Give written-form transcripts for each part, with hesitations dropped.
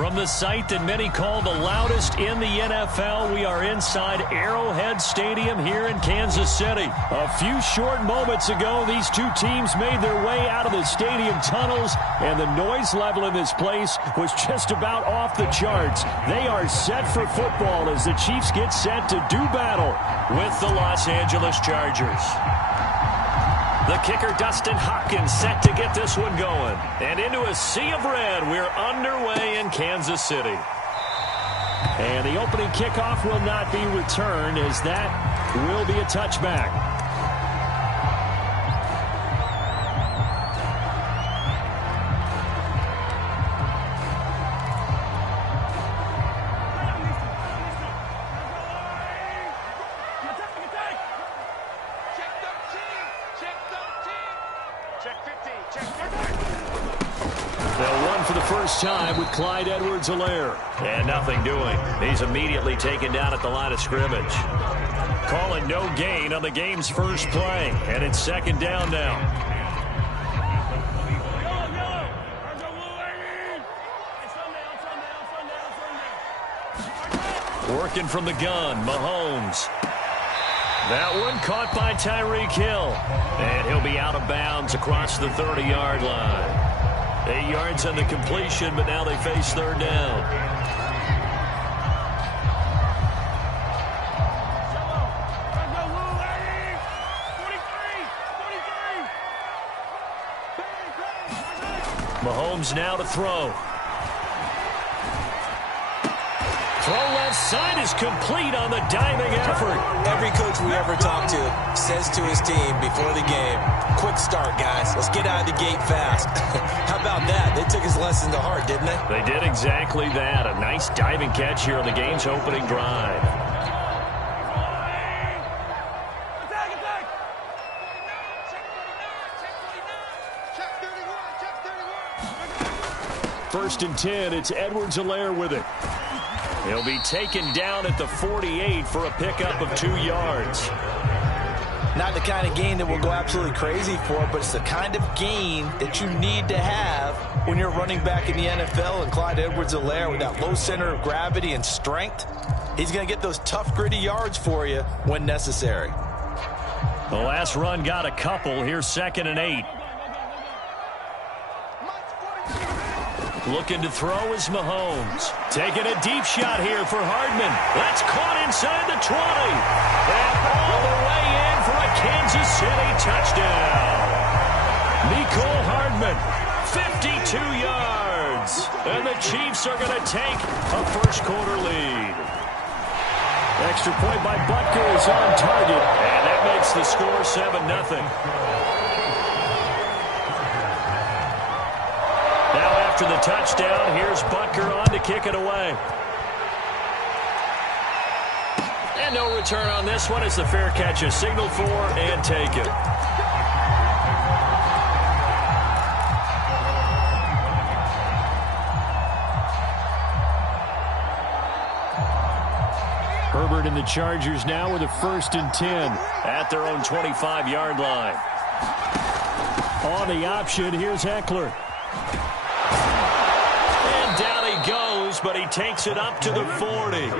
From the site that many call the loudest in the NFL, we are inside Arrowhead Stadium here in Kansas City. A few short moments ago, these two teams made their way out of the stadium tunnels, and the noise level in this place was just about off the charts. They are set for football as the Chiefs get set to do battle with the Los Angeles Chargers. The kicker, Dustin Hopkins, set to get this one going. And into a sea of red, we're underway in Kansas City. And the opening kickoff will not be returned, as that will be a touchback. They'll run for the first time with Clyde Edwards-Helaire. And nothing doing. He's immediately taken down at the line of scrimmage. Calling no gain on the game's first play. And it's second down now. Working from the gun, Mahomes. That one caught by Tyreek Hill. And he'll be out of bounds across the 30-yard line. 8 yards on the completion, but now they face third down. Mahomes now to throw. Throw left side is complete on the diving effort. Every coach we ever talk to says to his team before the game, quick start, guys. Let's get out of the gate fast. How about that? They took his lesson to heart, didn't they? They did exactly that. A nice diving catch here on the game's opening drive. First and 10, it's Edwards-Helaire with it. He'll be taken down at the 48 for a pickup of 2 yards. Not the kind of gain that we'll go absolutely crazy for, but it's the kind of gain that you need to have when you're running back in the NFL. And Clyde Edwards-Helaire, with that low center of gravity and strength, he's going to get those tough, gritty yards for you when necessary. The last run got a couple. Here's 2nd and 8. Looking to throw is Mahomes. Taking a deep shot here for Hardman. That's caught inside the 20. And all the way in for a Kansas City touchdown. Mecole Hardman, 52 yards. And the Chiefs are going to take a first-quarter lead. Extra point by Butker is on target. And that makes the score 7-0. After the touchdown, here's Butker on to kick it away. And no return on this one. It's the fair catch is signaled for and taken. Herbert and the Chargers now with a 1st and 10 at their own 25-yard line. On the option, here's Eckler. But he takes it up to the 40.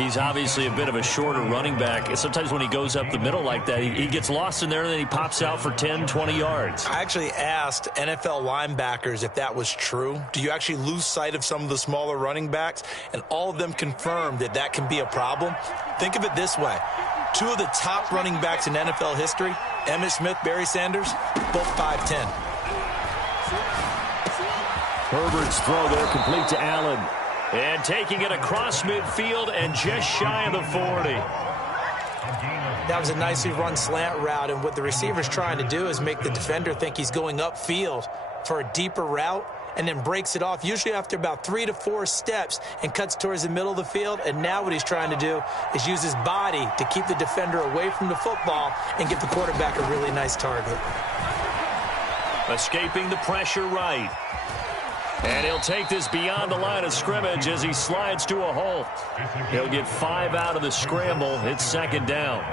He's obviously a bit of a shorter running back. Sometimes when he goes up the middle like that, he gets lost in there, and then he pops out for 10, 20 yards. I actually asked NFL linebackers if that was true. Do you actually lose sight of some of the smaller running backs? And all of them confirmed that that can be a problem. Think of it this way. 2 of the top running backs in NFL history, Emmitt Smith, Barry Sanders, both 5'10". Herbert's throw there complete to Allen. And taking it across midfield and just shy of the 40. That was a nicely run slant route, and what the receiver's trying to do is make the defender think he's going upfield for a deeper route, and then breaks it off, usually after about 3 to 4 steps, and cuts towards the middle of the field. And now what he's trying to do is use his body to keep the defender away from the football and give the quarterback a really nice target. Escaping the pressure right. And he'll take this beyond the line of scrimmage as he slides to a halt. He'll get 5 out of the scramble. It's 2nd down.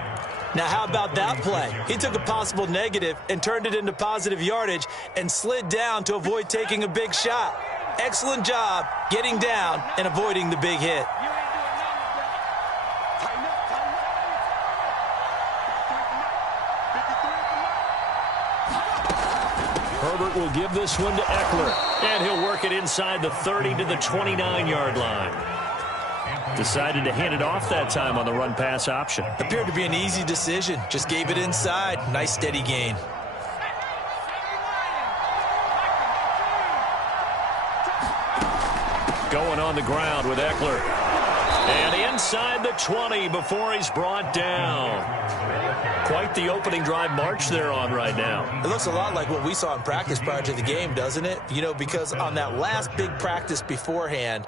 Now, how about that play? He took a possible negative and turned it into positive yardage and slid down to avoid taking a big shot. Excellent job getting down and avoiding the big hit. Herbert will give this one to Eckler, and he'll work it inside the 30 to the 29-yard line. Decided to hand it off that time on the run-pass option. Appeared to be an easy decision. Just gave it inside. Nice steady gain. Going on the ground with Eckler. And inside the 20 before he's brought down. Quite the opening drive march they're on right now. It looks a lot like what we saw in practice prior to the game, doesn't it? You know, because on that last big practice beforehand,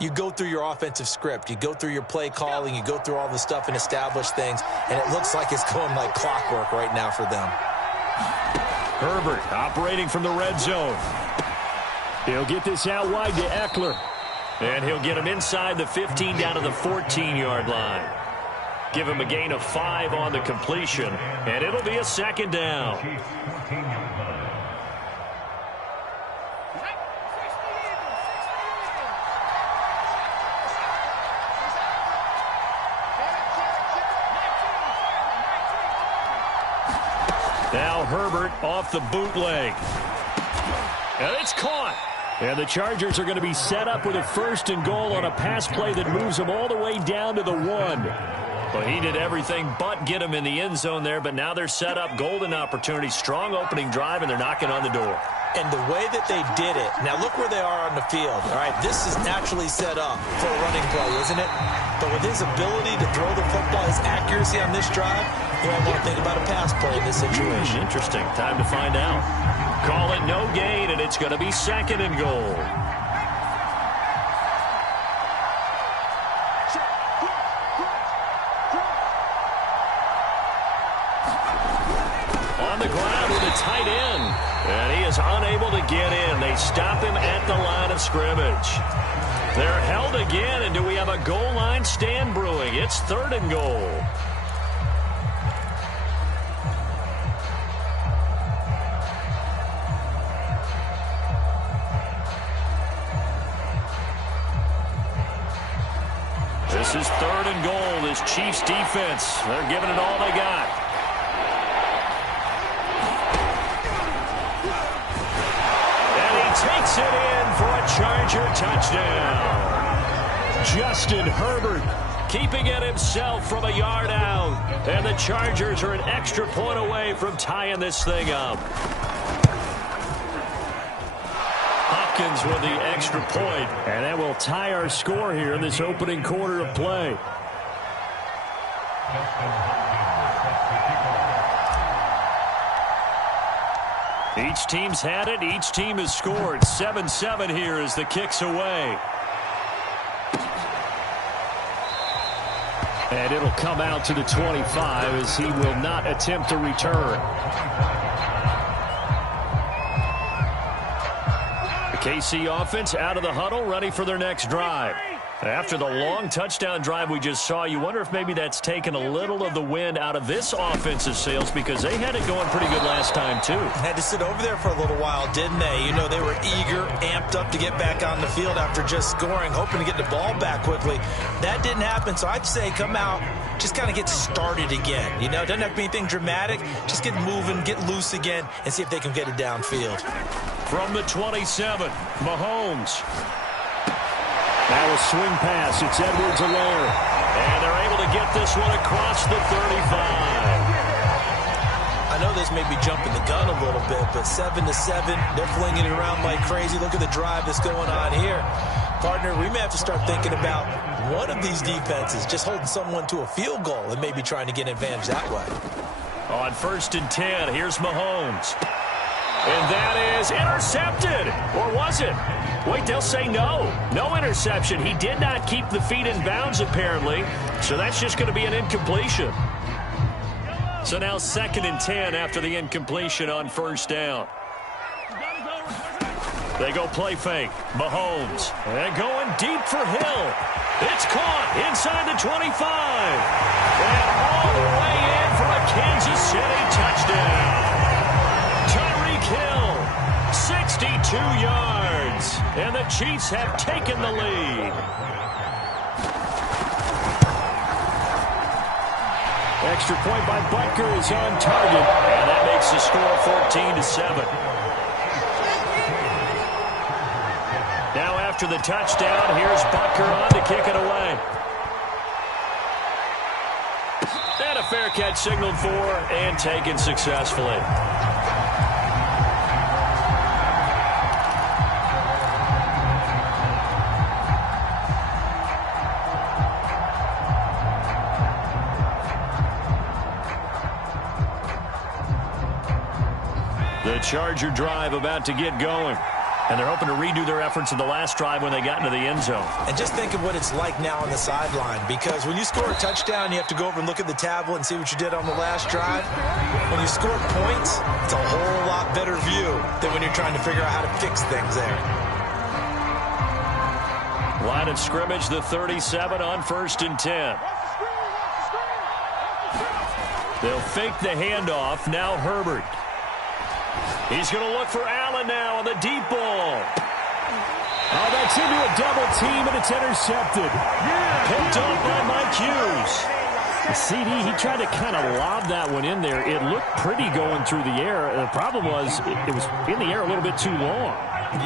you go through your offensive script. You go through your play calling. You go through all the stuff and establish things. And it looks like it's going like clockwork right now for them. Herbert operating from the red zone. He'll get this out wide to Eckler. And he'll get him inside the 15 down to the 14-yard line. Give him a gain of 5 on the completion. And it'll be a second down. Now Herbert off the bootleg. And it's caught. And the Chargers are going to be set up with a 1st and goal on a pass play that moves them all the way down to the 1. Well, he did everything but get him in the end zone there, but now they're set up. Golden opportunity, strong opening drive, and they're knocking on the door. And the way that they did it, now look where they are on the field. All right, this is naturally set up for a running play, isn't it? But with his ability to throw the football, his accuracy on this drive, you might want to think about a pass play in this situation. Interesting. Time to find out. Call it no gain, and it's going to be 2nd and goal. On the ground with a tight end. And he is unable to get in. They stop him at the line of scrimmage. They're held again, and do we have a goal line stand brewing? It's 3rd and goal. This is 3rd and goal. This Chiefs defense, they're giving it all they got. Takes it in for a Charger touchdown. Justin Herbert keeping it himself from a yard out. And the Chargers are an extra point away from tying this thing up. Hopkins with the extra point. And that will tie our score here in this opening quarter of play. Each team's had it. Each team has scored. 7-7 here as the kick's away. And it'll come out to the 25 as he will not attempt to return. The KC offense out of the huddle, ready for their next drive. After the long touchdown drive we just saw, you wonder if maybe that's taken a little of the wind out of this offensive sails, because they had it going pretty good last time, too. Had to sit over there for a little while, didn't they? You know, they were eager, amped up to get back on the field after just scoring, hoping to get the ball back quickly. That didn't happen, so I'd say come out, just kind of get started again. You know, it doesn't have to be anything dramatic. Just get moving, get loose again, and see if they can get it downfield. From the 27, Mahomes. Now a swing pass. It's Edwards-Helaire. And they're able to get this one across the 35. I know this may be jumping the gun a little bit, but 7-7, they're flinging it around like crazy. Look at the drive that's going on here. Partner, we may have to start thinking about one of these defenses just holding someone to a field goal and maybe trying to get an advantage that way. On 1st and 10, here's Mahomes. And that is intercepted. Or was it? Wait, they'll say no. No interception. He did not keep the feet in bounds, apparently. So that's just going to be an incompletion. So now 2nd and 10 after the incompletion on 1st down. They go play fake. Mahomes. And going deep for Hill. It's caught inside the 25. And all the way in for a Kansas City touchdown. Hill, 60 52 yards. And the Chiefs have taken the lead. Extra point by Butker is on target. And that makes the score 14-7. Now after the touchdown, here's Butker on to kick it away. And a fair catch signaled for and taken successfully. The Charger drive about to get going. And they're hoping to redo their efforts in the last drive when they got into the end zone. And just think of what it's like now on the sideline, because when you score a touchdown, you have to go over and look at the tablet and see what you did on the last drive. When you score points, it's a whole lot better view than when you're trying to figure out how to fix things there. Line of scrimmage, the 37 on 1st and 10. They'll fake the handoff. Now Herbert. He's going to look for Allen now on the deep ball. Oh, that's into a double team, and it's intercepted. Picked off by Mike Hughes. CD, he tried to kind of lob that one in there. It looked pretty going through the air. The problem was it was in the air a little bit too long.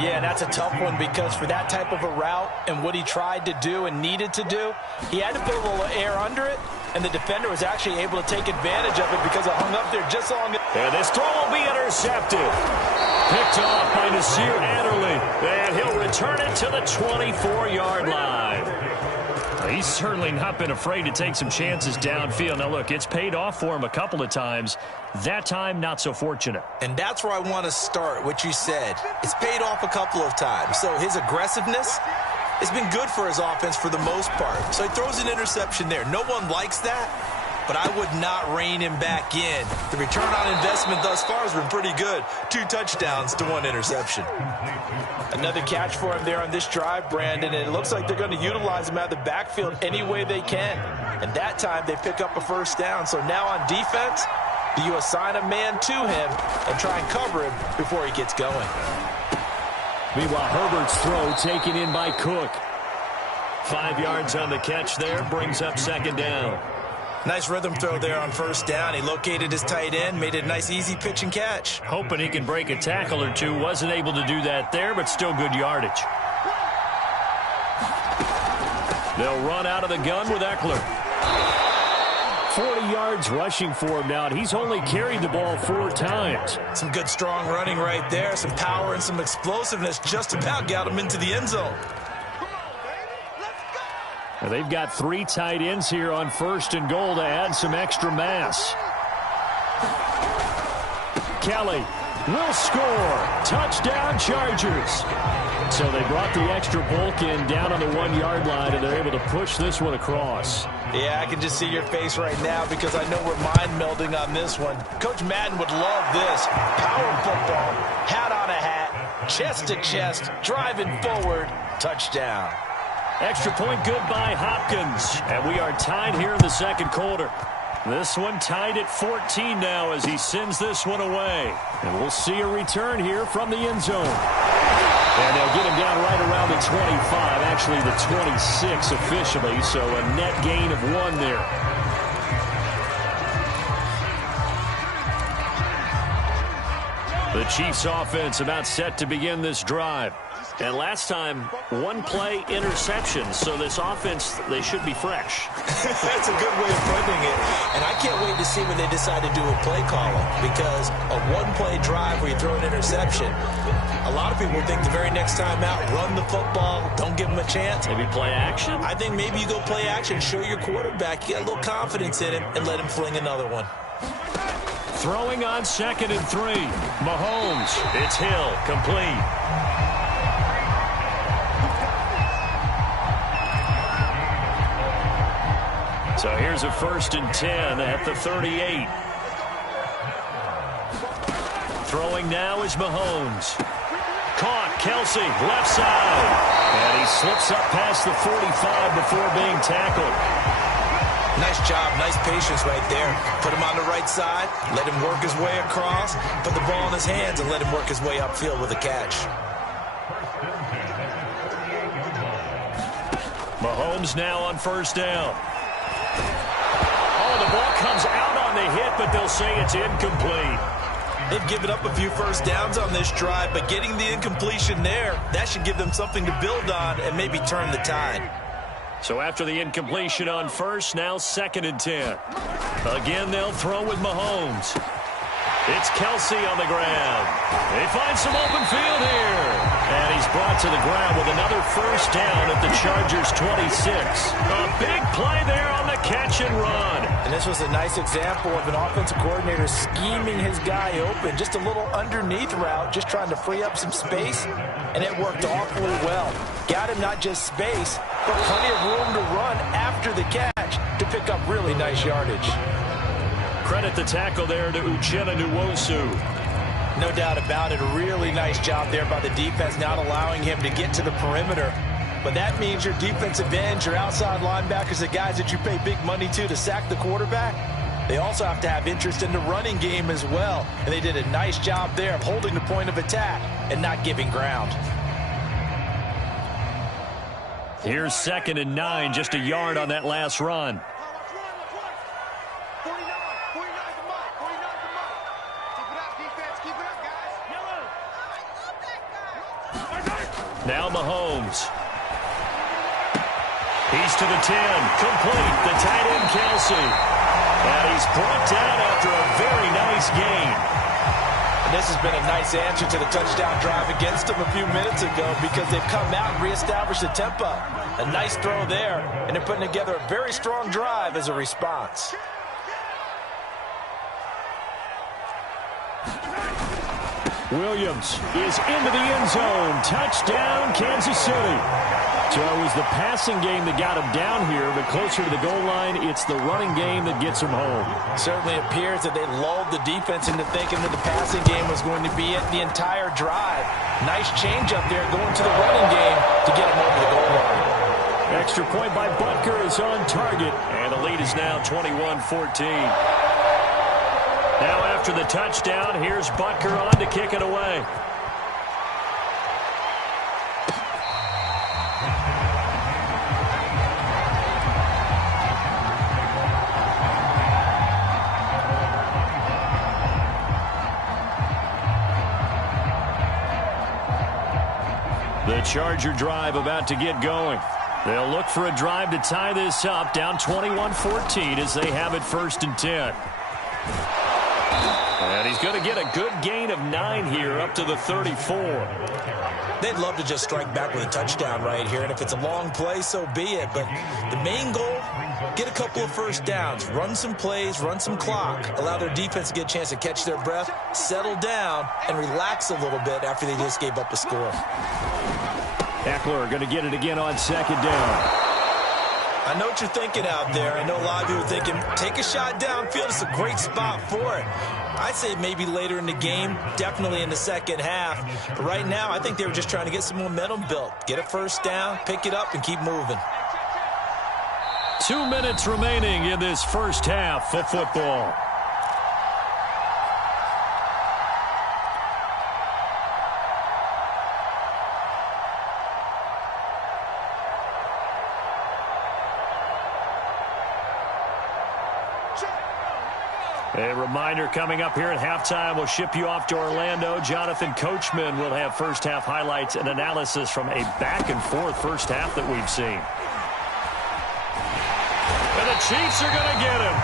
Yeah, that's a tough one, because for that type of a route and what he tried to do and needed to do, he had to put a little air under it, and the defender was actually able to take advantage of it because it hung up there just long. And this throw will be intercepted. Picked off by Nasir Adderley, and he'll return it to the 24-yard line. He's certainly not been afraid to take some chances downfield. Now, look, it's paid off for him a couple of times. That time, not so fortunate. And that's where I want to start, what you said. It's paid off a couple of times. So his aggressiveness has been good for his offense for the most part. So he throws an interception there. No one likes that, but I would not rein him back in. The return on investment thus far has been pretty good. 2 touchdowns to 1 interception. Another catch for him there on this drive, Brandon, and it looks like they're going to utilize him out of the backfield any way they can. And that time they pick up a first down. So now on defense, do you assign a man to him and try and cover him before he gets going? Meanwhile, Herbert's throw taken in by Cook. 5 yards on the catch there, brings up 2nd down. Nice rhythm throw there on 1st down. He located his tight end, made it a nice easy pitch and catch. Hoping he can break a tackle or two. Wasn't able to do that there, but still good yardage. They'll run out of the gun with Eckler. 40 yards rushing for him now, and he's only carried the ball 4 times. Some good strong running right there. Some power and some explosiveness just about got him into the end zone. Now they've got 3 tight ends here on 1st and goal to add some extra mass. Kelly will score. Touchdown, Chargers. So they brought the extra bulk in down on the 1-yard line, and they're able to push this one across. Yeah, I can just see your face right now because I know we're mind melding on this one. Coach Madden would love this. Power football, hat on a hat, chest to chest, driving forward, touchdown. Extra point good by Hopkins. And we are tied here in the 2nd quarter. This one tied at 14 now as he sends this one away. And we'll see a return here from the end zone. And they'll get him down right around the 25, actually the 26 officially, so a net gain of 1 there. The Chiefs offense about set to begin this drive. And last time, 1-play interception. So this offense, they should be fresh. That's a good way of putting it. And I can't wait to see when they decide to do a play calling, because a 1-play drive where you throw an interception, a lot of people think the very next time out, run the football, don't give them a chance. Maybe play action? I think maybe you go play action, show your quarterback, get a little confidence in him, and let him fling another one. Throwing on 2nd and 3. Mahomes. It's Hill. Complete. So here's a 1st and 10 at the 38. Throwing now is Mahomes. Caught. Kelsey, left side. And he slips up past the 45 before being tackled. Nice job, nice patience right there. Put him on the right side, let him work his way across, put the ball in his hands, and let him work his way upfield with a catch. Mahomes now on first down. Oh, the ball comes out on the hit, but they'll say it's incomplete. They've given up a few first downs on this drive, but getting the incompletion there, that should give them something to build on and maybe turn the tide. So after the incompletion on first, now 2nd and 10. Again, they'll throw with Mahomes. It's Kelsey on the ground. They find some open field here. And he's brought to the ground with another first down at the Chargers' 26. A big play there on the catch and run. And this was a nice example of an offensive coordinator scheming his guy open. Just a little underneath route, just trying to free up some space. And it worked awfully well. Got him not just space, but plenty of room to run after the catch to pick up really nice yardage. Credit the tackle there to Uchenna Nwosu. No doubt about it. A really nice job there by the defense, not allowing him to get to the perimeter. But that means your defensive ends, your outside linebackers, the guys that you pay big money to sack the quarterback, they also have to have interest in the running game as well. And they did a nice job there of holding the point of attack and not giving ground. Here's 2nd and 9, just a yard on that last run. Now Mahomes. He's to the 10. Complete. The tight end, Kelsey. And he's brought down after a very nice gain. And this has been a nice answer to the touchdown drive against them a few minutes ago because they've come out and reestablished the tempo. A nice throw there, and they're putting together a very strong drive as a response. Williams is into the end zone. Touchdown, Kansas City. So it was the passing game that got him down here, but closer to the goal line, it's the running game that gets him home. Certainly appears that they lulled the defense into thinking that the passing game was going to be it the entire drive. Nice change up there going to the running game to get him over the goal line. Extra point by Butker is on target, and the lead is now 21-14. Now after the touchdown, here's Butker on to kick it away. The Charger drive about to get going. They'll look for a drive to tie this up, down 21-14 as they have it 1st and 10. And he's going to get a good gain of 9 here up to the 34. They'd love to just strike back with a touchdown right here, and if it's a long play, so be it. But the main goal, get a couple of first downs, run some plays, run some clock, allow their defense to get a chance to catch their breath, settle down, and relax a little bit after they just gave up a score. Eckler going to get it again on 2nd down. I know what you're thinking out there. I know a lot of you are thinking, take a shot downfield. It's a great spot for it. I'd say maybe later in the game, definitely in the second half. But right now, I think they were just trying to get some momentum built. Get a first down, pick it up, and keep moving. 2 minutes remaining in this first half of football. A reminder coming up here at halftime, we'll ship you off to Orlando. Jonathan Coachman will have first half highlights and analysis from a back-and-forth first half that we've seen. And the Chiefs are going to get him.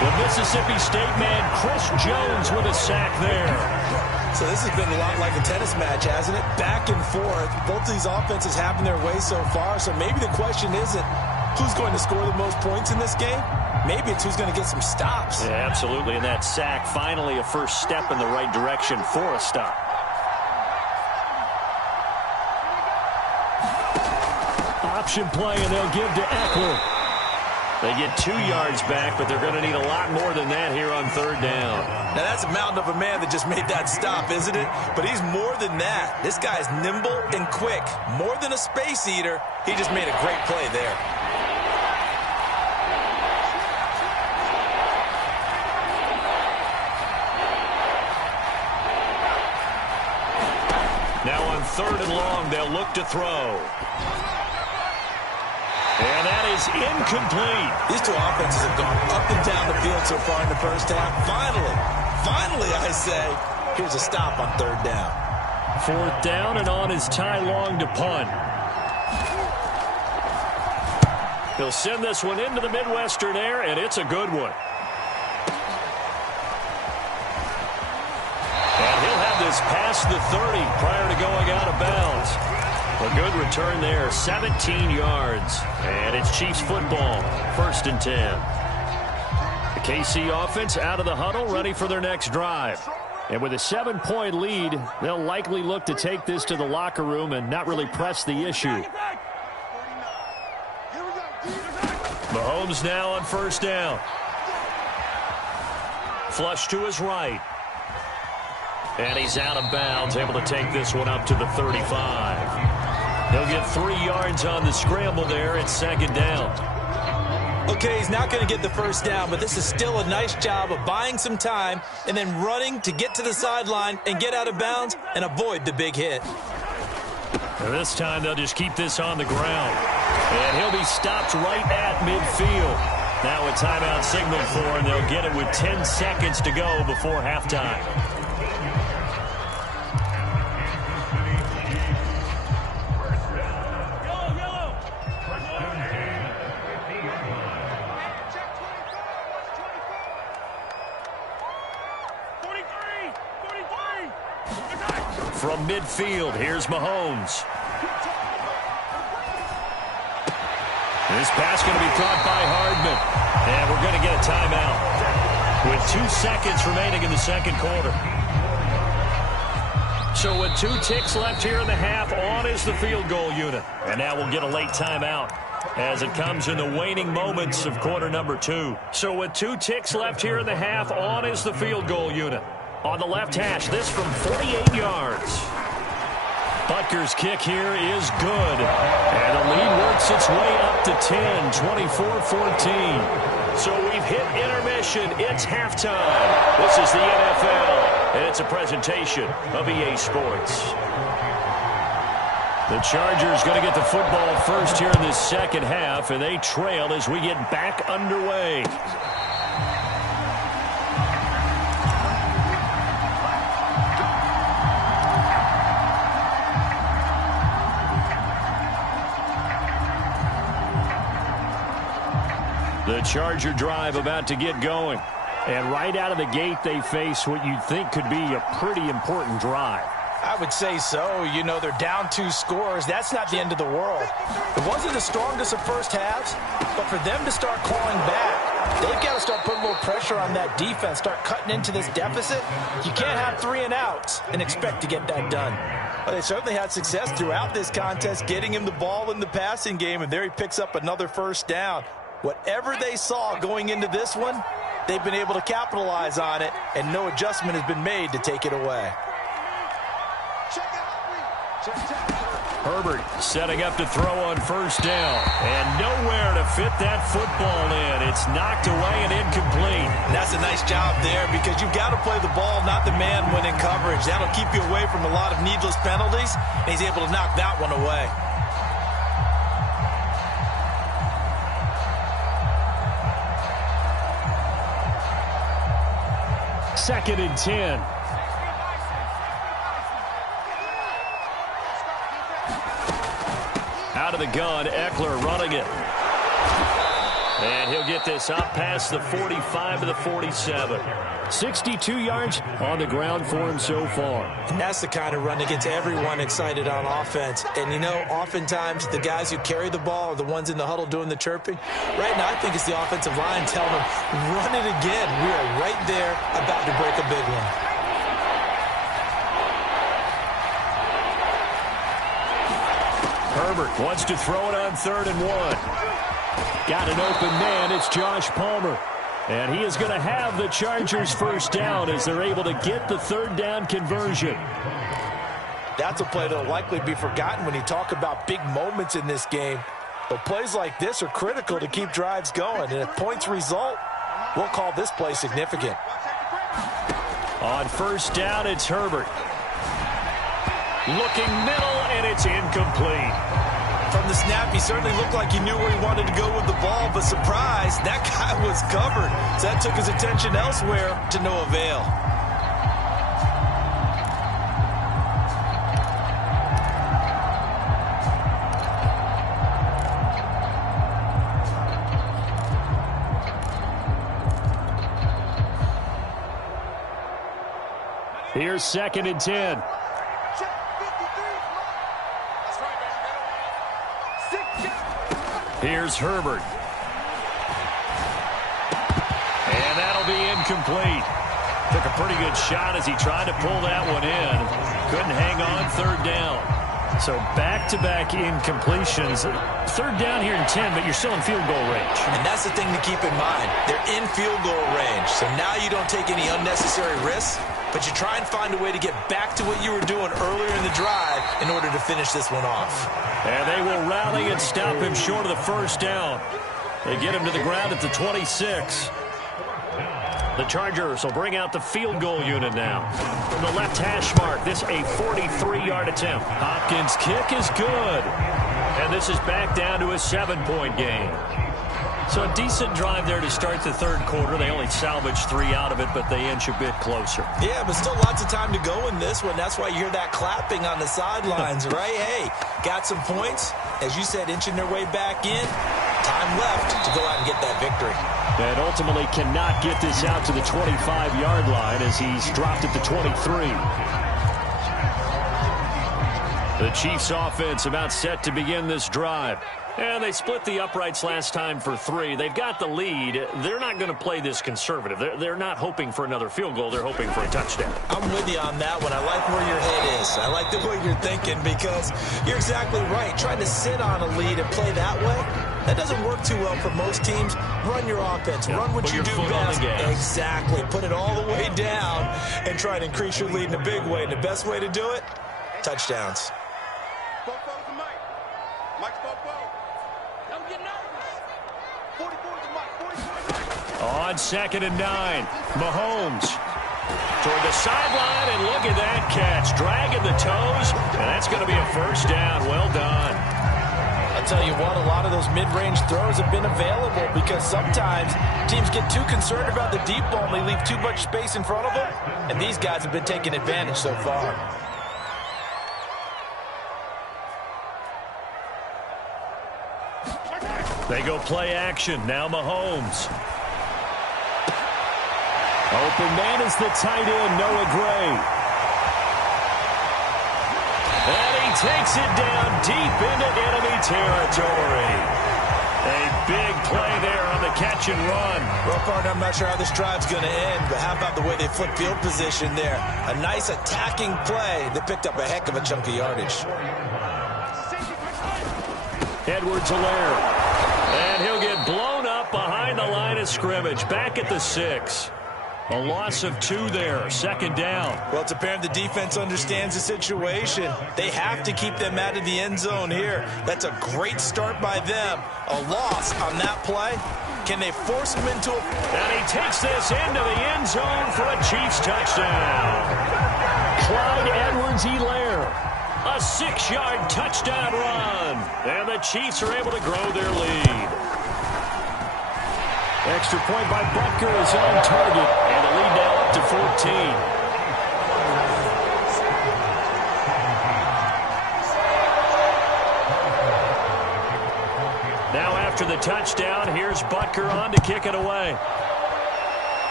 The Mississippi State man, Chris Jones, with a sack there. So this has been a lot like a tennis match, hasn't it? Back and forth. Both of these offenses having their way so far. So maybe the question isn't who's going to score the most points in this game. Maybe it's who's going to get some stops. Yeah, absolutely. And that sack, finally a first step in the right direction for a stop. Option play, and they'll give to Eckler. They get 2 yards back, but they're going to need a lot more than that here on 3rd down. Now, that's a mountain of a man that just made that stop, isn't it? But he's more than that. This guy's nimble and quick. More than a space eater, he just made a great play there. 3rd and long. They'll look to throw. And that is incomplete. These two offenses have gone up and down the field so far in the first half. Finally, I say, here's a stop on 3rd down. 4th down, and on is Ty Long to punt. He'll send this one into the Midwestern air, and it's a good one. And he'll have this past the 30 prior to going out of bounds. A good return there, 17 yards. And it's Chiefs football, 1st and 10. The KC offense out of the huddle, ready for their next drive. And with a 7-point lead, they'll likely look to take this to the locker room and not really press the issue. Mahomes now on 1st down. Flush to his right. And he's out of bounds, able to take this one up to the 35. He'll get 3 yards on the scramble there at 2nd down. Okay, he's not going to get the 1st down, but this is still a nice job of buying some time and then running to get to the sideline and get out of bounds and avoid the big hit. And this time they'll just keep this on the ground. And he'll be stopped right at midfield. Now a timeout signal for him. They'll get it with 10 seconds to go before halftime. From midfield, here's Mahomes. This pass going to be caught by Hardman. And we're going to get a timeout with 2 seconds remaining in the 2nd quarter. So with 2 ticks left here in the half, on is the field goal unit. And now we'll get a late timeout as it comes in the waning moments of quarter number 2. So with 2 ticks left here in the half, on is the field goal unit. On the left hash, this from 48 yards. Butker's kick here is good. And the lead works its way up to 10, 24-14. So we've hit intermission. It's halftime. This is the NFL, and it's a presentation of EA Sports. The Chargers going to get the football first here in this 2nd half, and they trail as we get back underway. The Charger drive about to get going. And right out of the gate, they face what you'd think could be a pretty important drive. I would say so. You know, they're down 2 scores. That's not the end of the world. It wasn't the strongest of first halves, but for them to start clawing back, they've got to start putting a little pressure on that defense, start cutting into this deficit. You can't have 3 and outs and expect to get that done. Well, they certainly had success throughout this contest, getting him the ball in the passing game, and there he picks up another 1st down. Whatever they saw going into this one, they've been able to capitalize on it, and no adjustment has been made to take it away. Herbert setting up to throw on 1st down, and nowhere to fit that football in. It's knocked away and incomplete. And that's a nice job there, because you've got to play the ball, not the man when in coverage. That'll keep you away from a lot of needless penalties, and he's able to knock that one away. Second and 10. Out of the gun, Eckler running it. And he'll get this up past the 45 to the 47. 62 yards on the ground for him so far. And that's the kind of run that gets everyone excited on offense. And, you know, oftentimes the guys who carry the ball are the ones in the huddle doing the chirping. Right now, I think it's the offensive line telling them, run it again. We are right there about to break a big one. Herbert wants to throw it on 3rd and 1. Got an open man. It's Josh Palmer. And he is going to have the Chargers 1st down as they're able to get the 3rd down conversion. That's a play that will likely be forgotten when you talk about big moments in this game. But plays like this are critical to keep drives going. And if points result, we'll call this play significant. On 1st down, it's Herbert. Looking middle, and it's incomplete. From the snap, he certainly looked like he knew where he wanted to go with the ball, but surprise, that guy was covered. So that took his attention elsewhere to no avail. Here's 2nd and 10. Here's Herbert. And that'll be incomplete. Took a pretty good shot as he tried to pull that one in. Couldn't hang on 3rd down. So back-to-back incompletions. 3rd down here in 10, but you're still in field goal range. And that's the thing to keep in mind. They're in field goal range. So now you don't take any unnecessary risks, but you try and find a way to get back to what you were doing earlier in the drive in order to finish this one off. And they will rally and stop him short of the 1st down. They get him to the ground at the 26. The Chargers will bring out the field goal unit now. From the left hash mark, this a 43-yard attempt. Hopkins' kick is good. And this is back down to a 7-point game. So a decent drive there to start the 3rd quarter. They only salvaged 3 out of it, but they inch a bit closer. Yeah, but still lots of time to go in this one. That's why you hear that clapping on the sidelines, right? Hey, got some points. As you said, inching their way back in. Time left to go out and get that victory. And ultimately cannot get this out to the 25-yard line as he's dropped at the 23. The Chiefs offense about set to begin this drive. And they split the uprights last time for 3. They've got the lead. They're not going to play this conservative. They're not hoping for another field goal. They're hoping for a touchdown. I'm with you on that one. I like where your head is. I like the way you're thinking because you're exactly right. Trying to sit on a lead and play that way, that doesn't work too well for most teams. Run your offense. Run what you do best. Exactly. Put it all the way down and try to increase your lead in a big way. And the best way to do it, touchdowns. On 2nd and 9, Mahomes toward the sideline, and look at that catch. Dragging the toes, and that's going to be a 1st down. Well done. I'll tell you what, a lot of those mid-range throws have been available because sometimes teams get too concerned about the deep ball and they leave too much space in front of them, and these guys have been taking advantage so far. They go play action. Now Mahomes. Open man is the tight end, Noah Gray. And he takes it down deep into enemy territory. A big play there on the catch and run. Well, partner, I'm not sure how this drive's going to end, but how about the way they flip field position there? A nice attacking play that picked up a heck of a chunk of yardage. Edwards-Helaire. And he'll get blown up behind the line of scrimmage. Back at the 6. A loss of 2 there. 2nd down. Well, it's apparent the defense understands the situation. They have to keep them out of the end zone here. That's a great start by them. A loss on that play. Can they force him into a... And he takes this into the end zone for a Chiefs touchdown. Clyde Edwards-Helaire. A 6-yard touchdown run. And the Chiefs are able to grow their lead. Extra point by Butker is on target. And the lead now up to 14. Now after the touchdown, here's Butker on to kick it away.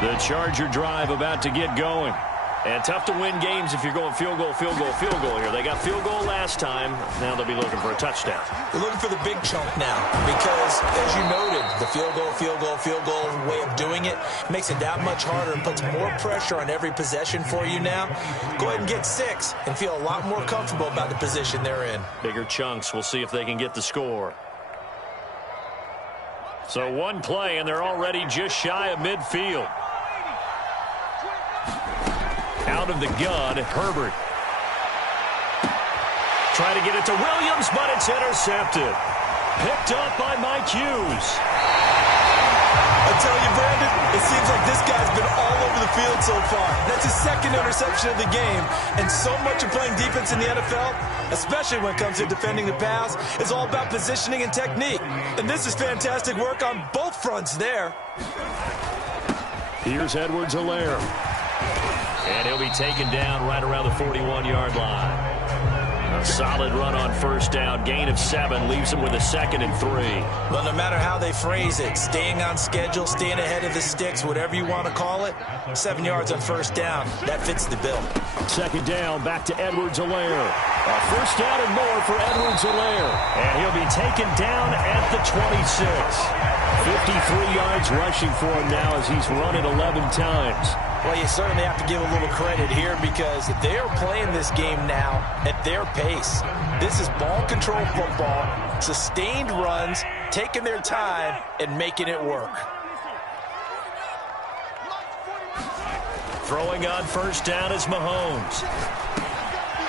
The Charger drive about to get going. And tough to win games if you're going field goal, field goal, field goal here. They got field goal last time. Now they'll be looking for a touchdown. They're looking for the big chunk now because, as you noted, the field goal, field goal, field goal way of doing it makes it that much harder and puts more pressure on every possession for you now. Go ahead and get 6 and feel a lot more comfortable about the position they're in. Bigger chunks. We'll see if they can get the score. So one play, and they're already just shy of midfield. Out of the gun, Herbert. try to get it to Williams, but it's intercepted. Picked up by Mike Hughes. I tell you, Brandon, it seems like this guy's been all over the field so far. That's his second interception of the game. And so much of playing defense in the NFL, especially when it comes to defending the pass, is all about positioning and technique. And this is fantastic work on both fronts there. Here's Edwards-Helaire. And he'll be taken down right around the 41-yard line. A solid run on first down. Gain of 7 leaves him with a 2nd and 3. Well, no matter how they phrase it, staying on schedule, staying ahead of the sticks, whatever you want to call it, 7 yards on first down, that fits the bill. 2nd down, back to Edwards-Helaire. A first down and more for Edwards-Helaire. And he'll be taken down at the 26. 53 yards rushing for him now as he's run it 11 times. Well, you certainly have to give a little credit here because they're playing this game now at their pace. This is ball control football, sustained runs, taking their time and making it work. Throwing on first down is Mahomes.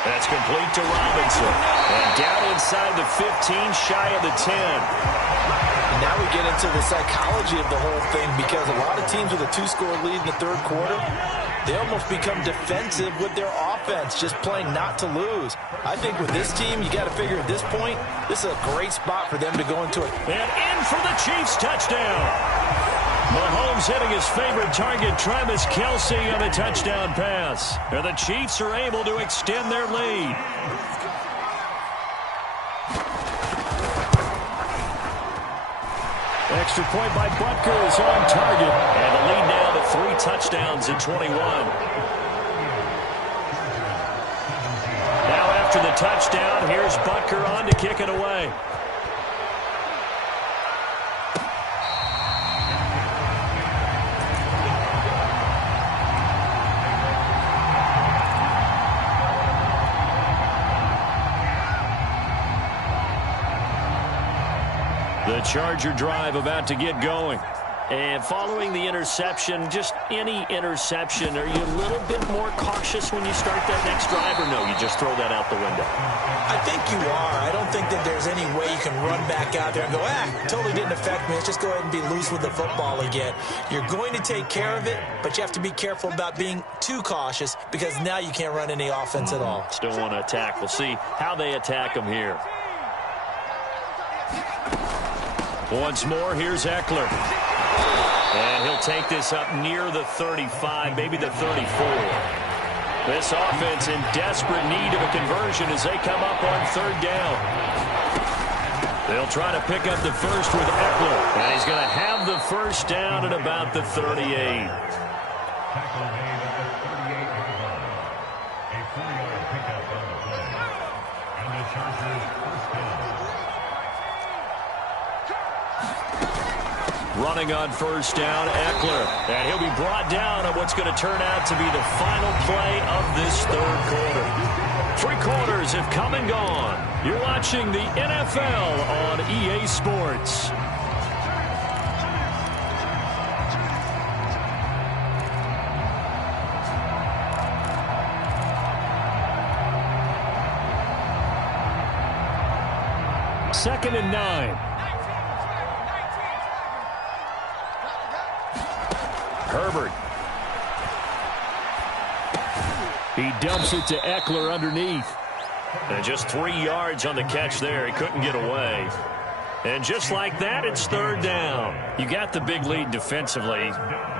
That's complete to Robinson. And down inside the 15, shy of the 10. Now we get into the psychology of the whole thing because a lot of teams with a 2-score lead in the third quarter, they almost become defensive with their offense, just playing not to lose. I think with this team, you got to figure at this point, this is a great spot for them to go into it. And in for the Chiefs touchdown. Mahomes hitting his favorite target, Travis Kelce, on a touchdown pass. And the Chiefs are able to extend their lead. Extra point by Butker is on target. And the lead now to 3 touchdowns in 21. Now after the touchdown, here's Butker on to kick it away. The Charger drive about to get going. And following the interception, just any interception, are you a little bit more cautious when you start that next drive, or no, you just throw that out the window? I think you are. I don't think that there's any way you can run back out there and go, totally didn't affect me. Let's just go ahead and be loose with the football again. You're going to take care of it, but you have to be careful about being too cautious because now you can't run any offense at all. Still want to attack. We'll see how they attack them here. Once more, here's Eckler. And he'll take this up near the 35, maybe the 34. This offense in desperate need of a conversion as they come up on third down. They'll try to pick up the first with Eckler. And he's going to have the first down at about the 38. Running on first down, Eckler. And he'll be brought down on what's going to turn out to be the final play of this third quarter. 3 quarters have come and gone. You're watching the NFL on EA Sports. Second and 9. Herbert. He dumps it to Eckler underneath. And just 3 yards on the catch there. He couldn't get away. And just like that, it's third down. You got the big lead defensively.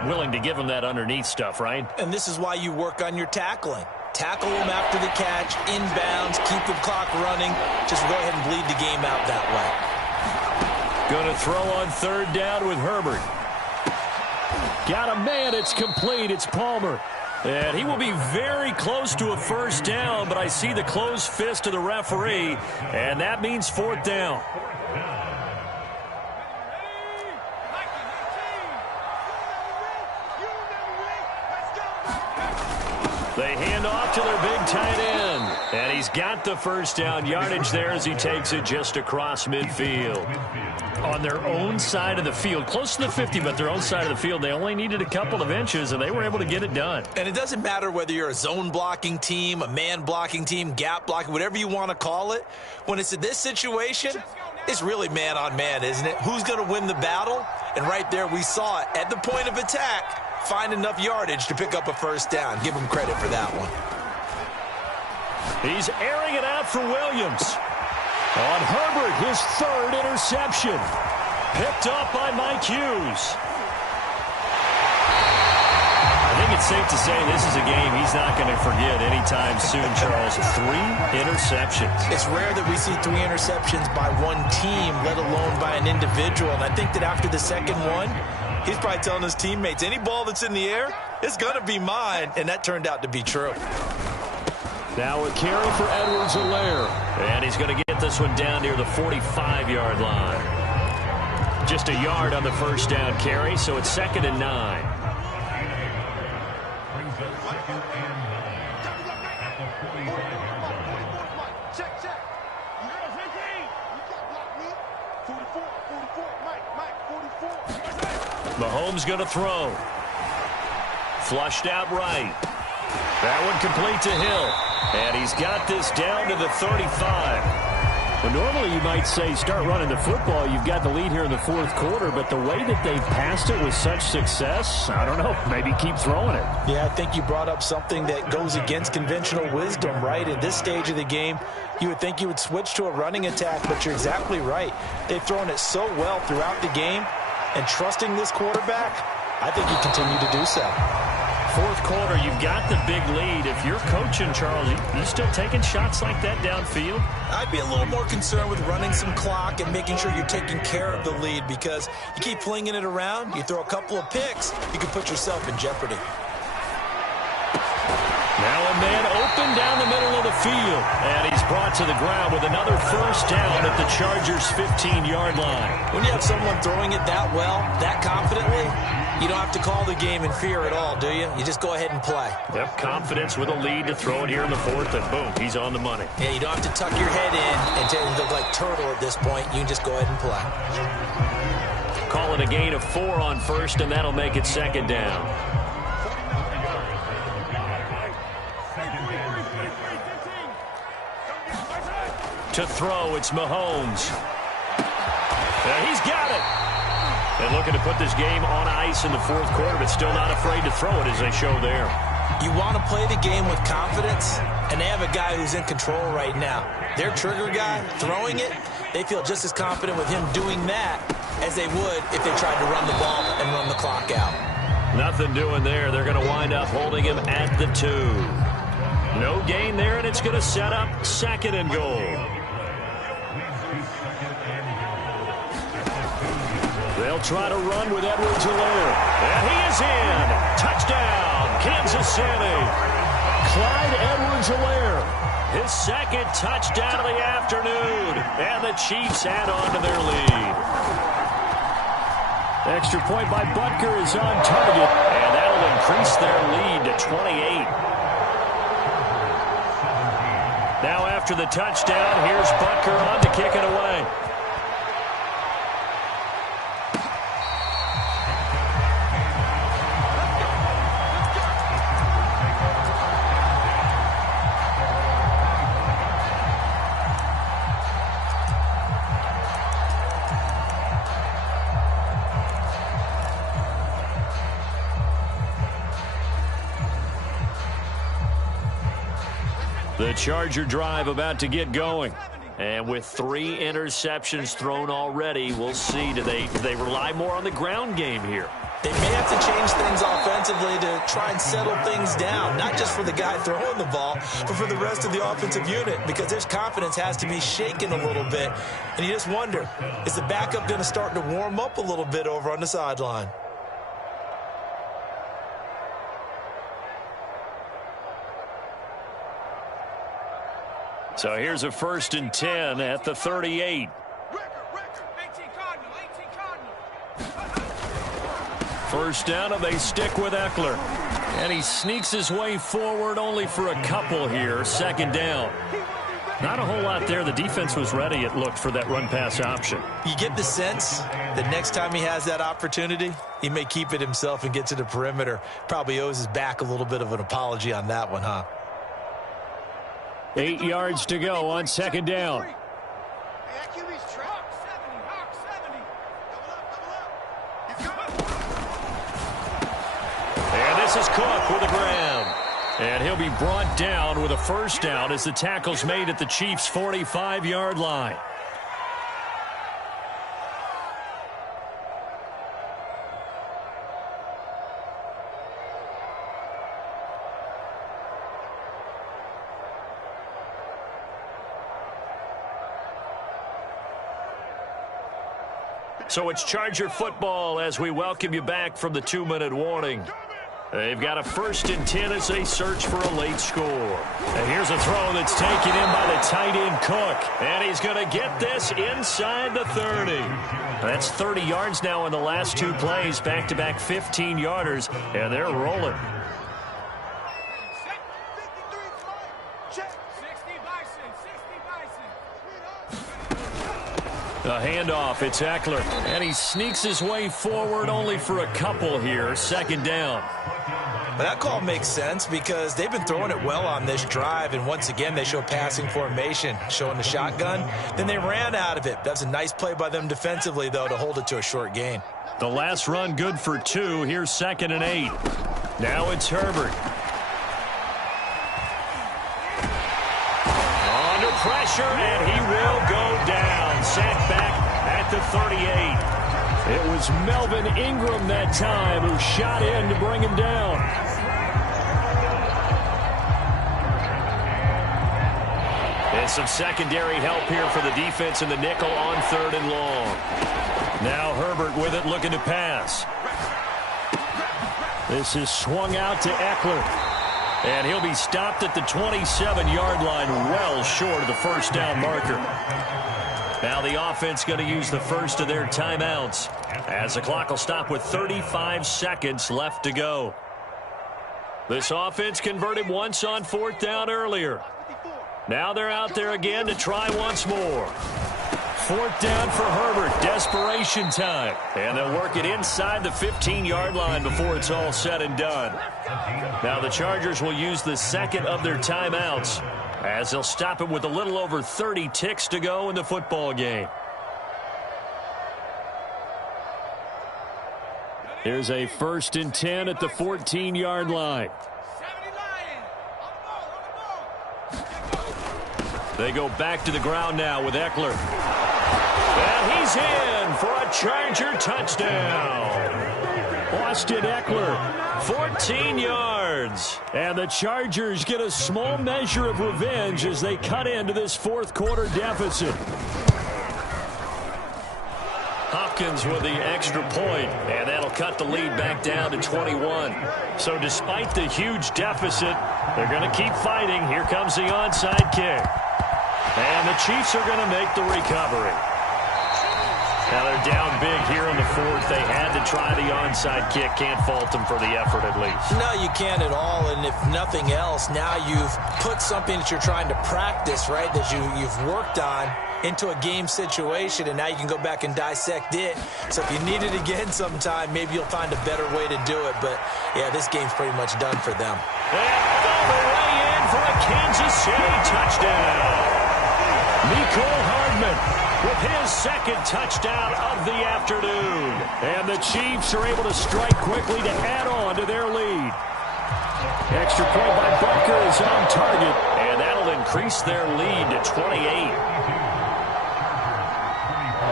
Willing to give him that underneath stuff, right? And this is why you work on your tackling. Tackle him after the catch, inbounds, keep the clock running. Just go ahead and bleed the game out that way. Going to throw on third down with Herbert. Got a man, it's complete, it's Palmer. And he will be very close to a first down, but I see the closed fist of the referee, and that means fourth down. They hand off to their big tight end. And he's got the first down yardage there as he takes it just across midfield. On their own side of the field, close to the 50, but their own side of the field, they only needed a couple of inches, and they were able to get it done. And it doesn't matter whether you're a zone blocking team, a man blocking team, gap blocking, whatever you want to call it. When it's in this situation, it's really man on man, isn't it? Who's going to win the battle? And right there we saw it. At the point of attack, find enough yardage to pick up a first down. Give him credit for that one. He's airing it out for Williams. On Herbert, his third interception. Picked up by Mike Hughes. I think it's safe to say this is a game he's not going to forget anytime soon, Charles. 3 interceptions. It's rare that we see 3 interceptions by one team, let alone by an individual. And I think that after the second one, he's probably telling his teammates, any ball that's in the air, it's going to be mine. And that turned out to be true. Now a carry for Edwards-Helaire. And he's going to get this one down near the 45-yard line. Just a yard on the first down carry, so it's 2nd and 9. Mahomes going to throw. Flushed out right. That one complete to Hill. And he's got this down to the 35. Well, normally you might say start running the football. You've got the lead here in the fourth quarter, but the way that they've passed it with such success, I don't know, maybe keep throwing it. Yeah, I think you brought up something that goes against conventional wisdom, right? At this stage of the game, you would think you would switch to a running attack, but you're exactly right. They've thrown it so well throughout the game, and trusting this quarterback, I think you continue to do so. Fourth quarter, you've got the big lead. If you're coaching, Charles, you still taking shots like that downfield? I'd be a little more concerned with running some clock and making sure you're taking care of the lead, because you keep flinging it around, you throw a couple of picks, you can put yourself in jeopardy. Now a man open down the middle of the field, and he's brought to the ground with another first down at the Chargers' 15-yard line. When you have someone throwing it that well, that confidently, you don't have to call the game in fear at all, do you? You just go ahead and play. Yep, confidence with a lead to throw it here in the fourth, and boom, he's on the money. Yeah, you don't have to tuck your head in and look like turtle at this point. You can just go ahead and play. Call it a gain of 4 on first, and that'll make it 2nd down. To throw, it's Mahomes. He's got it. And looking to put this game on ice in the fourth quarter, but still not afraid to throw it as they show there. You want to play the game with confidence, and they have a guy who's in control right now. Their trigger guy, throwing it, they feel just as confident with him doing that as they would if they tried to run the ball and run the clock out. Nothing doing there. They're going to wind up holding him at the 2. No gain there, and it's going to set up 2nd and goal. They'll try to run with Edwards-Helaire. And he is in. Touchdown, Kansas City. Clyde Edwards-Helaire, his 2nd touchdown of the afternoon. And the Chiefs add on to their lead. Extra point by Butker is on target. And that'll increase their lead to 28. Now after the touchdown, here's Butker on to kick it away. The Charger drive about to get going. And with 3 interceptions thrown already, we'll see. Do they rely more on the ground game here? They may have to change things offensively to try and settle things down, not just for the guy throwing the ball, but for the rest of the offensive unit, because their confidence has to be shaken a little bit. And you just wonder, is the backup going to start to warm up a little bit over on the sideline? So here's a 1st and 10 at the 38. First down, and they stick with Eckler. And he sneaks his way forward only for a couple here. Second down. Not a whole lot there. The defense was ready, it looked, for that run-pass option. You get the sense that next time he has that opportunity, he may keep it himself and get to the perimeter. Probably owes his back a little bit of an apology on that one, huh? 8 yards to go on second down. And this is Cook with the grab. And he'll be brought down with a first down as the tackle's made at the Chiefs' 45-yard line. So it's Charger football as we welcome you back from the 2-minute warning. They've got a 1st and 10 as they search for a late score. And here's a throw that's taken in by the tight end Cook. And he's going to get this inside the 30. That's 30 yards now in the last 2 plays. Back-to-back 15-yarders. And they're rolling. A handoff. It's Eckler. And he sneaks his way forward only for a couple here. Second down. But that call makes sense because they've been throwing it well on this drive, and once again they show passing formation, showing the shotgun. Then they ran out of it. That's a nice play by them defensively, though, to hold it to a short gain. The last run good for 2. Here's 2nd and 8. Now it's Herbert. Under pressure, and he will go down. Sacked back at the 38. It was Melvin Ingram that time who shot in to bring him down. And some secondary help here for the defense in the nickel on 3rd and long. Now Herbert with it, looking to pass. This is swung out to Eckler. And he'll be stopped at the 27-yard line, well short of the first down marker. Now the offense going to use the first of their timeouts as the clock will stop with 35 seconds left to go. This offense converted once on 4th down earlier. Now they're out there again to try once more. 4th down for Herbert. Desperation time. And they'll work it inside the 15-yard line before it's all said and done. Now the Chargers will use the second of their timeouts as they'll stop it with a little over 30 ticks to go in the football game. Here's a 1st and 10 at the 14-yard line. They go back to the ground now with Eckler. And he's in for a Charger touchdown. Austin Eckler, 14 yards. And the Chargers get a small measure of revenge as they cut into this 4th quarter deficit. Hopkins with the extra point, and that'll cut the lead back down to 21. So despite the huge deficit, they're going to keep fighting. Here comes the onside kick. And the Chiefs are going to make the recovery. Now they're down big here in the 4th. They had to try the onside kick. Can't fault them for the effort at least. No, you can't at all. And if nothing else, now you've put something that you're trying to practice, right, that you've worked on into a game situation, and now you can go back and dissect it. So if you need it again sometime, maybe you'll find a better way to do it. But, yeah, this game's pretty much done for them. And all the way in for a Kansas City touchdown. Mecole Hardman with his 2nd touchdown of the afternoon. And the Chiefs are able to strike quickly to add on to their lead. Extra point by Butker is on target, and that'll increase their lead to 28.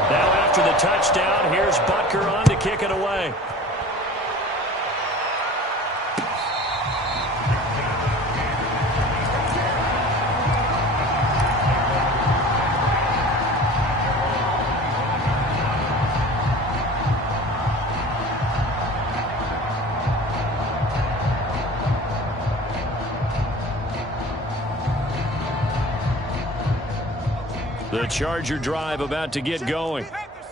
Now after the touchdown, here's Butker on to kick it away. The Charger drive about to get going.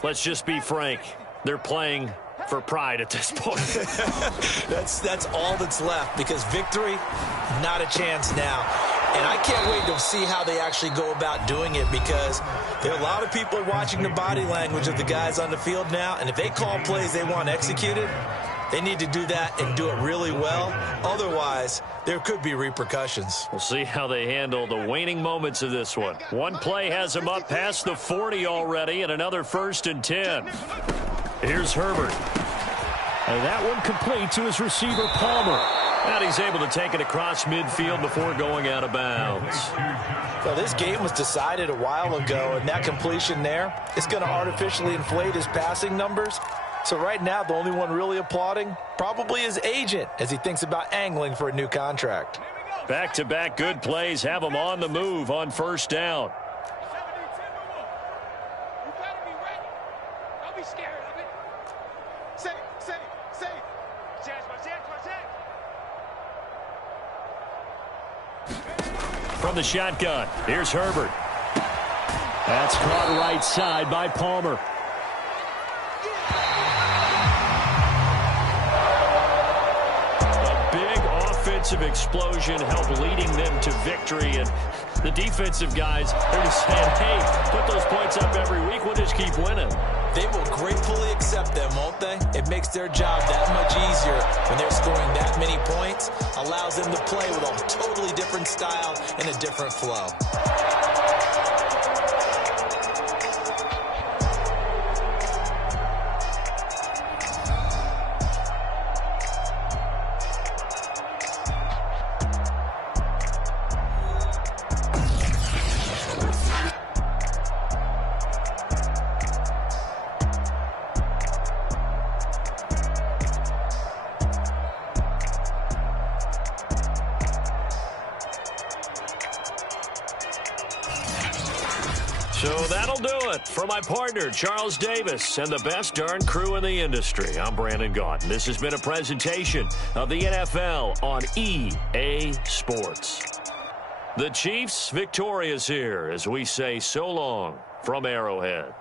Let's just be frank. They're playing for pride at this point. That's all that's left, because victory, not a chance now. And I can't wait to see how they actually go about doing it, because there are a lot of people watching the body language of the guys on the field now, and if they call plays they want executed, they need to do that and do it really well. Otherwise, there could be repercussions. We'll see how they handle the waning moments of this one. One play has them up past the 40 already, and another 1st and 10. Here's Herbert. And that one complete to his receiver, Palmer. And he's able to take it across midfield before going out of bounds. Well, this game was decided a while ago, and that completion there is going to artificially inflate his passing numbers. So right now, the only one really applauding probably his agent as he thinks about angling for a new contract. Back-to-back good plays have him on the move on 1st down. From the shotgun, here's Herbert. That's caught right side by Palmer. A big offensive explosion helped leading them to victory, and the defensive guys, they're just saying, hey, put those points up every week, we'll just keep winning. They will gratefully accept them, won't they? It makes their job that much easier when they're scoring that many points. Allows them to play with a totally different style and a different flow. So that'll do it for my partner, Charles Davis, and the best darn crew in the industry. I'm Brandon Gaudin. This has been a presentation of the NFL on EA Sports. The Chiefs victorious here as we say so long from Arrowhead.